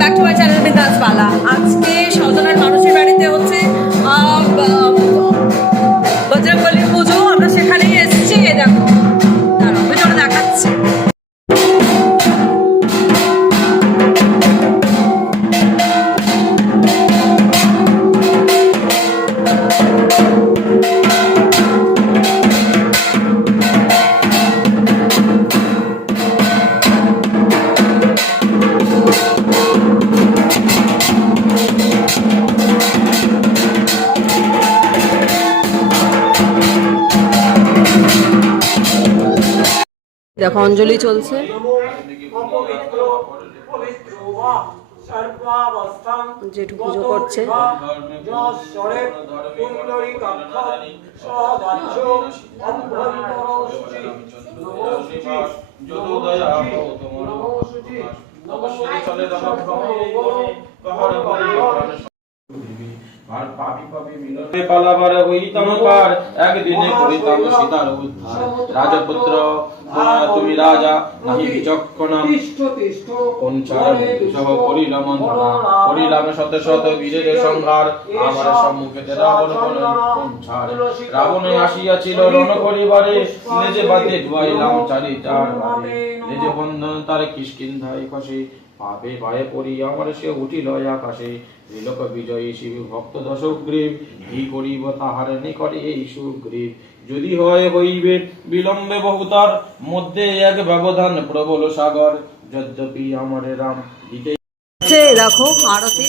Back to my channel বিন্দাস বালা আজকে সজনার মানুষের দেখো অঞ্জলি চলছে। জেঠু পুজো করছে। পালাবার হইতাম পার একদিনে করিতাম সীতার উদ্ধার। রাজপুত্র তুমি রাজা নাহি বিচক্ষণা কোন চার সহ করিলাম করিলাম শত শত বীরের সংহার। আমার সম্মুখে রাবণ কোন রাবণে আসিয়াছিল রণ করিবারে। নিজে বাদে বারে নিজে বন্ধন তার কিষ্কিন্ধায় পায়ে পড়ি আমার সে উঠিল আকাশে। ত্রিলোক বিজয়ী শিব ভক্ত দশগ্রীব কি করিব তাহার নিকটে এই সুগ্রীব? যদি হয় হইবে বিলম্বে বহুতার মধ্যে এক ব্যবধান প্রবল সাগর। যদ্যপি আমার রাম দিতে রাখো আরতি।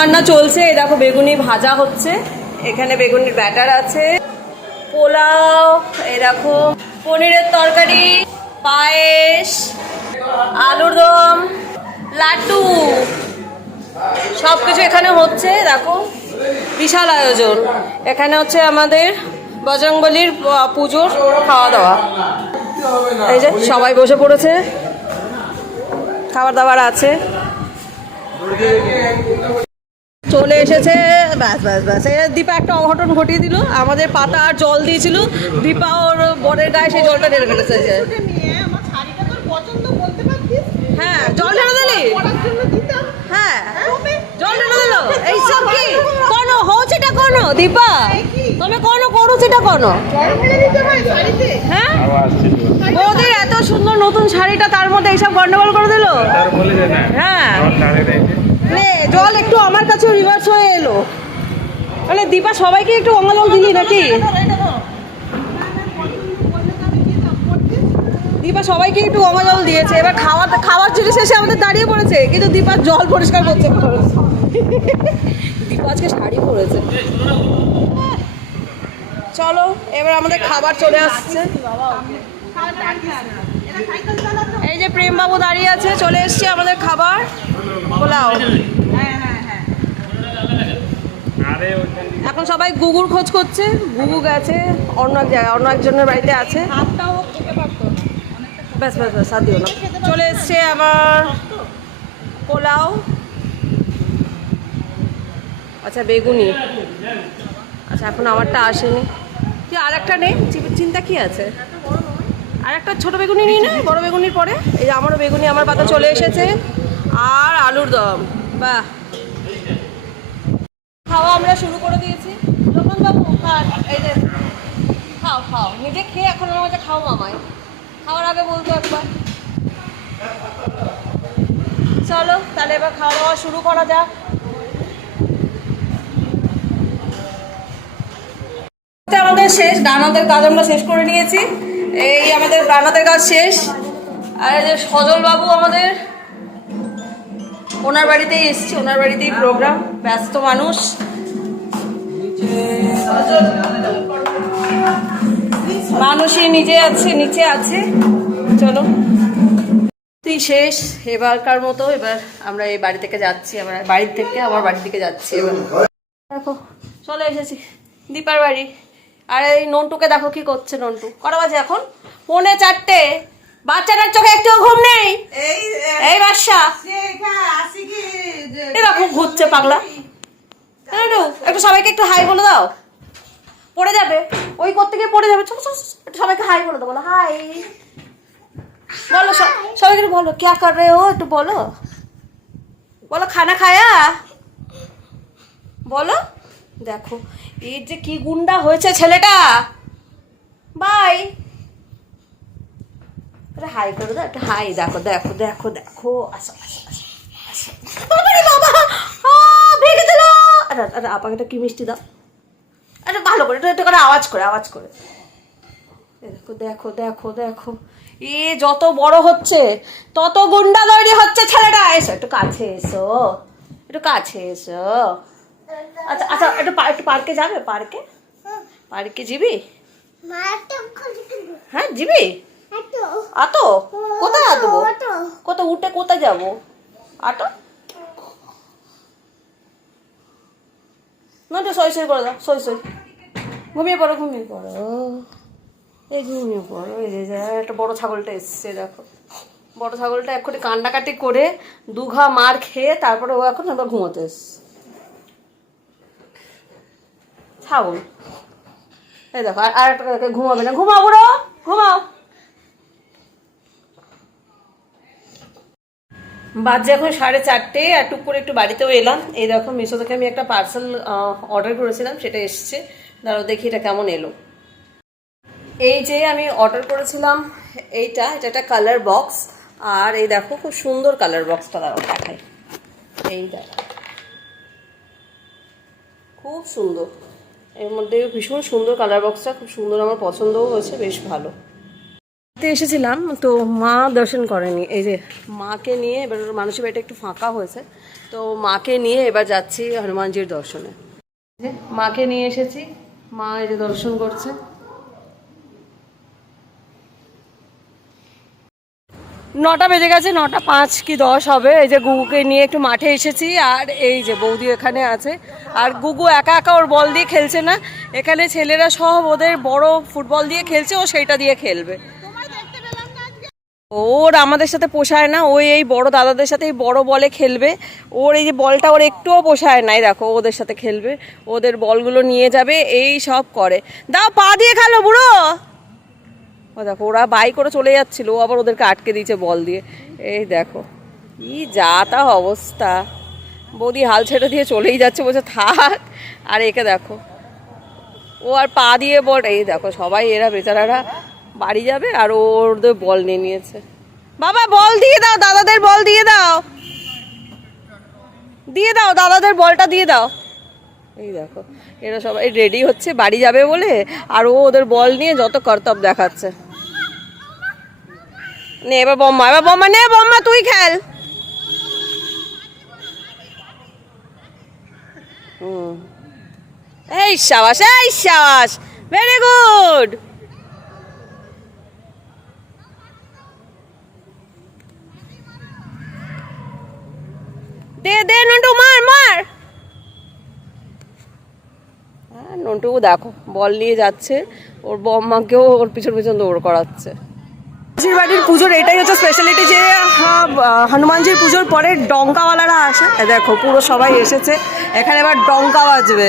বান্না চলছে। এই দেখো বেগুনি ভাজা হচ্ছে। এখানে বেগুনির ব্যাটার আছে। পোলাও দেখো পনিরের তরকারি, পায়েস, আলুর দম, লাড্ডু। সব কিছু এখানে হচ্ছে। দেখো বিশাল আয়োজন। এখানে হচ্ছে আমাদের বজরংবলির পুজোর খাওয়া দাওয়া এই যে সবাই বসে পড়েছে। খাবার দাবার আছে। চলে এসেছে। ব্যাস ব্যাস ব্যাস। এই দীপা একটা অঘটন ঘটিয়ে দিল। আমাদের পাতা আর জল দিয়েছিল। দীপা ওর বরের গায়ে সেই জলটা ঢেলে ফেলেছে। হ্যাঁ জল ঢেলে দিলি? হ্যাঁ। জল ঢেলে দিল। এইসব কি? কোনো হচ্ছেটা কোনো দীপা? তুমি কোনো করুছিটা কোনো হ্যাঁ বৌদির এত সুন্দর নতুন শাড়িটা তার মধ্যে এইসব গন্ডগোল করে দিল? হ্যাঁ নে জল একটু আমার কাছে রিভার্স হয়ে এলো। মানে দীপা, সবাইকে একটু গঙ্গা জল দিলি নাকি? দীপা, সবাইকে একটু গঙ্গা দিয়েছে। এবার খাওয়া, খাওয়ার জিনিস এসে আমাদের দাঁড়িয়ে পড়েছে, কিন্তু দীপা জল পরিষ্কার করছে। দীপা আজকে শাড়ি পরেছে। চলো, এবার আমাদের খাবার চলে আসছে। এই যে প্রেম বাবু দাঁড়িয়ে আছে, চলে এসছে আমাদের খাবার। পোলাও। এখন সবাই গুগুর খোঁজ করছে, গুগু গেছে, অন্য এক জায়গায়, অন্য একজনের বাড়িতে আছে। ব্যাস ব্যাস ব্যাস, আর দিও না। চলে এসছে আমার পোলাও। আচ্ছা বেগুনি। আচ্ছা এখন আমারটা আসেনি। কি আর একটা নেই চিন্তা কি আছে? আর একটা ছোটো বেগুনি নিয়ে না, বড় বেগুনির পরে। এই যে আমারও বেগুনি, আমার পাতা চলে এসেছে। আর আলুর দম, বাহ। খাওয়া আমরা শুরু করে দিয়েছি। যখন বাবু এই যে, খাও খাও। নিজে খেয়ে এখন আমার কাছে খাও মামাই। খাওয়ার আগে বলতো একবার। চলো, তাহলে এবার খাওয়া দাওয়া শুরু করা যাক। আমাদের শেষ ডানাতের কাজ আমরা শেষ করে নিয়েছি। এই আমাদের ডানাতের কাজ শেষ। আর যে সজল বাবু আমাদের, ওনার বাড়িতেই এসছি, ওনার বাড়িতেই প্রোগ্রাম ব্যস্ত মানুষ। মানুষই নিজে আছে, নিচে আছে। চলো। তুই শেষ, এবারকার মতো এবার আমরা এই বাড়ি থেকে যাচ্ছি, আমার বাড়ির থেকে, আমার বাড়ি থেকে যাচ্ছি এবার। দেখো, চলে এসেছি, দীপার বাড়ি। আর এই নন্টুকে দেখো কি করছে নন্টু। কটা বাজে এখন? পৌনে চারটে। বাচ্চাটার চোখে একটু ঘুম নেই। এই কি? এই দেখো ঘুরছে পাগলা। একটু সবাইকে একটু হাই বলে দাও। পড়ে যাবে। ওই করতে গিয়ে পড়ে যাবে। ছোট ছোট একটু সবাইকে হাই বলে দাও বলো হাই। বলো সব- সবাইকে বলো ক্যা কর রে ও একটু বলো। বলো খানা খায়া? বলো। দেখো, এই যে কি গুন্ডা হয়েছে ছেলেটা। বাই। হাই করে দাও, একটা হাই দেখো দেখো দেখো দেখো। আসো আসো একটা কি মিষ্টি দাও। আরে, ভালো করে, একটু করে আওয়াজ করে আওয়াজ করে। দেখো দেখো দেখো দেখো। এ যত বড় হচ্ছে, তত গুন্ডা তৈরি হচ্ছে ছেলেটা। এসো, একটু কাছে এসো। একটু কাছে এসো। আচ্ছা আচ্ছা একটু একটু পার্কে যাবে পার্কে? পার্কে যাবি? হ্যাঁ যাবি? আটো কোথায় আটবো? কোথায় উঠে কোথায় যাব? আটো না তো সই সই করে দাও সই সই ঘুমিয়ে পড়ো ঘুমিয়ে পড়ো। এই ঘুমিয়ে পড়ো এই যে যে একটা বড় ছাগলটা এসছে দেখো। বড় ছাগলটা এক্ষুনি কান্ডাকাটি করে দুঘা মার খেয়ে তারপরে ও এখন আবার ঘুমোতে এসছে। ছাগল এই দেখো, আর একটা ঘুমাবে না। ঘুমাও বুড়ো, ঘুমাও। বাজে এখন সাড়ে চারটে, আর টুক করে একটু বাড়িতেও এলাম। এই দেখো, মিশো থেকে আমি একটা পার্সেল অর্ডার করেছিলাম, সেটা এসছে। দাঁড়াও দেখি এটা কেমন এলো। এই যে আমি অর্ডার করেছিলাম, এইটা, এটা একটা কালার বক্স আর এই দেখো, খুব সুন্দর কালার বক্সটা দাঁড়াও দেখাই। এই দেখো। খুব সুন্দর। এর মধ্যে ভীষণ সুন্দর কালার বক্সটা খুব সুন্দর আমার পছন্দও হয়েছে, বেশ ভালো। এসেছিলাম, তো মা দর্শন করেনি। এই যে মাকে নিয়ে এবার মানুষের বাড়িটা একটু ফাঁকা হয়েছে, তো মাকে নিয়ে এবার যাচ্ছি হনুমানজির দর্শনে। মাকে নিয়ে এসেছি, মা এই যে দর্শন করছে। নটা বেজে গেছে, নটা পাঁচ কি দশ হবে। এই যে গুগুকে নিয়ে একটু মাঠে এসেছি, আর এই যে বৌদি এখানে আছে। আর গুগু একা একা ওর বল দিয়ে খেলছে না। এখানে ছেলেরা সব ওদের বড় ফুটবল দিয়ে খেলছে, ও সেইটা দিয়ে খেলবে। ওর আমাদের সাথে পোষায় না, ওই এই বড় দাদাদের সাথে এই বড় বলে খেলবে। ওর এই যে বলটা ওর একটুও পোষায় নাই, দেখো ওদের সাথে খেলবে। ওদের বলগুলো নিয়ে যাবে, এই সব করে। দাও পা দিয়ে খেলো বুড়ো! ও দেখো, ওরা বাই করে চলে যাচ্ছিল, ও আবার ওদেরকে আটকে দিয়েছে বল দিয়ে। এই দেখো, কি যা তা অবস্থা। বৌদি হাল ছেড়ে দিয়ে চলেই যাচ্ছে, বলছে, থাক। আর একে দেখো, ও আর পা দিয়ে বল, এই দেখো, সবাই এরা বেচারারা বাড়ি যাবে আর ওদের বল নিয়ে নিয়েছে। বাবা, বল দিয়ে দাও, দাদাদের বল দিয়ে দাও। দিয়ে দাও, দাদাদের বলটা দিয়ে দাও। এই দেখো, এরা সবাই রেডি হচ্ছে, বাড়ি যাবে বলে, আর ও ওদের বল নিয়ে যত কর্তব দেখাচ্ছে। নে, এবার বম্মা এবার বম্মা, নে বম্মা, তুই খেল। এই সাবাস এই সাবাস ভেরি গুড দে দে, নন্টু, মার মার। নন্টু দেখো, বল নিয়ে যাচ্ছে, ওর বম্মাকেও ওর পিছন পিছন দৌড় করাচ্ছে। মাসির বাড়ির পুজোর এটাই হচ্ছে স্পেশালিটি যে হা, হনুমানজির পুজোর পরে ডঙ্কাওয়ালারা আসে। দেখো পুরো সবাই এসেছে। এখানে এবার ডঙ্কা বাজবে।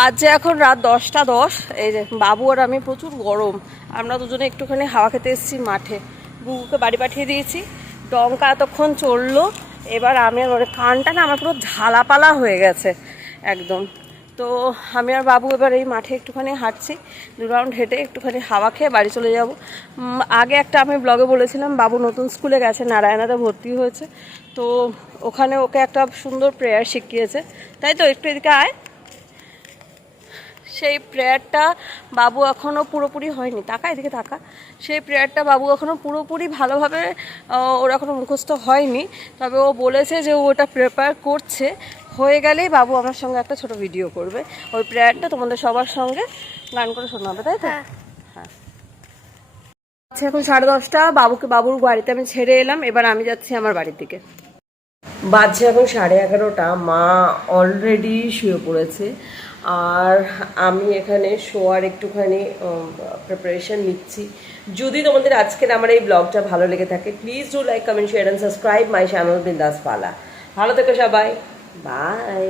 বাজে এখন রাত দশটা দশ। এই যে বাবু আর আমি প্রচুর গরম। আমরা দুজনে একটুখানি হাওয়া খেতে এসেছি মাঠে। বুবুকে বাড়ি পাঠিয়ে দিয়েছি। ডঙ্কা এতক্ষণ চলল। এবার আমি আর কানটা না আমার পুরো ঝালাপালা হয়ে গেছে, একদম। তো আমি আর বাবু এবার এই মাঠে একটুখানি হাঁটছি। দু রাউন্ড হেঁটে একটুখানি হাওয়া খেয়ে বাড়ি চলে যাব। আগে একটা আমি ব্লগে বলেছিলাম, বাবু নতুন স্কুলে গেছে, নারায়ণাতে ভর্তি হয়েছে। তো ওখানে ওকে একটা সুন্দর প্রেয়ার শিখিয়েছে। তাই তো, একটু এদিকে আয়। সেই প্রেয়ারটা বাবু এখনও পুরোপুরি হয়নি। তাকা এদিকে তাকা। সেই প্রেয়ারটা বাবু এখনও পুরোপুরি ভালোভাবে ওর এখনও মুখস্থ হয়নি। তবে ও বলেছে যে ও ওটা প্রেপার করছে। হয়ে গেলেই বাবু আমার সঙ্গে একটা ছোট ভিডিও করবে। ওই প্রেয়ারটা তোমাদের সবার সঙ্গে গান করে শোনাবে তাই তো? হ্যাঁ। আচ্ছা এখন সাড়ে দশটা। বাবুকে বাবুর বাড়িতে আমি ছেড়ে এলাম। এবার আমি যাচ্ছি আমার বাড়ির দিকে। বাজছে এখন সাড়ে এগারোটা। মা অলরেডি শুয়ে পড়েছে। আর আমি এখানে শোয়ার একটুখানি প্রিপারেশান নিচ্ছি। যদি তোমাদের আজকের আমার এই ব্লগটা ভালো লেগে থাকে please do like comment share and subscribe my channel বিন্দাস পালা ভালো থেকো সবাই। বাই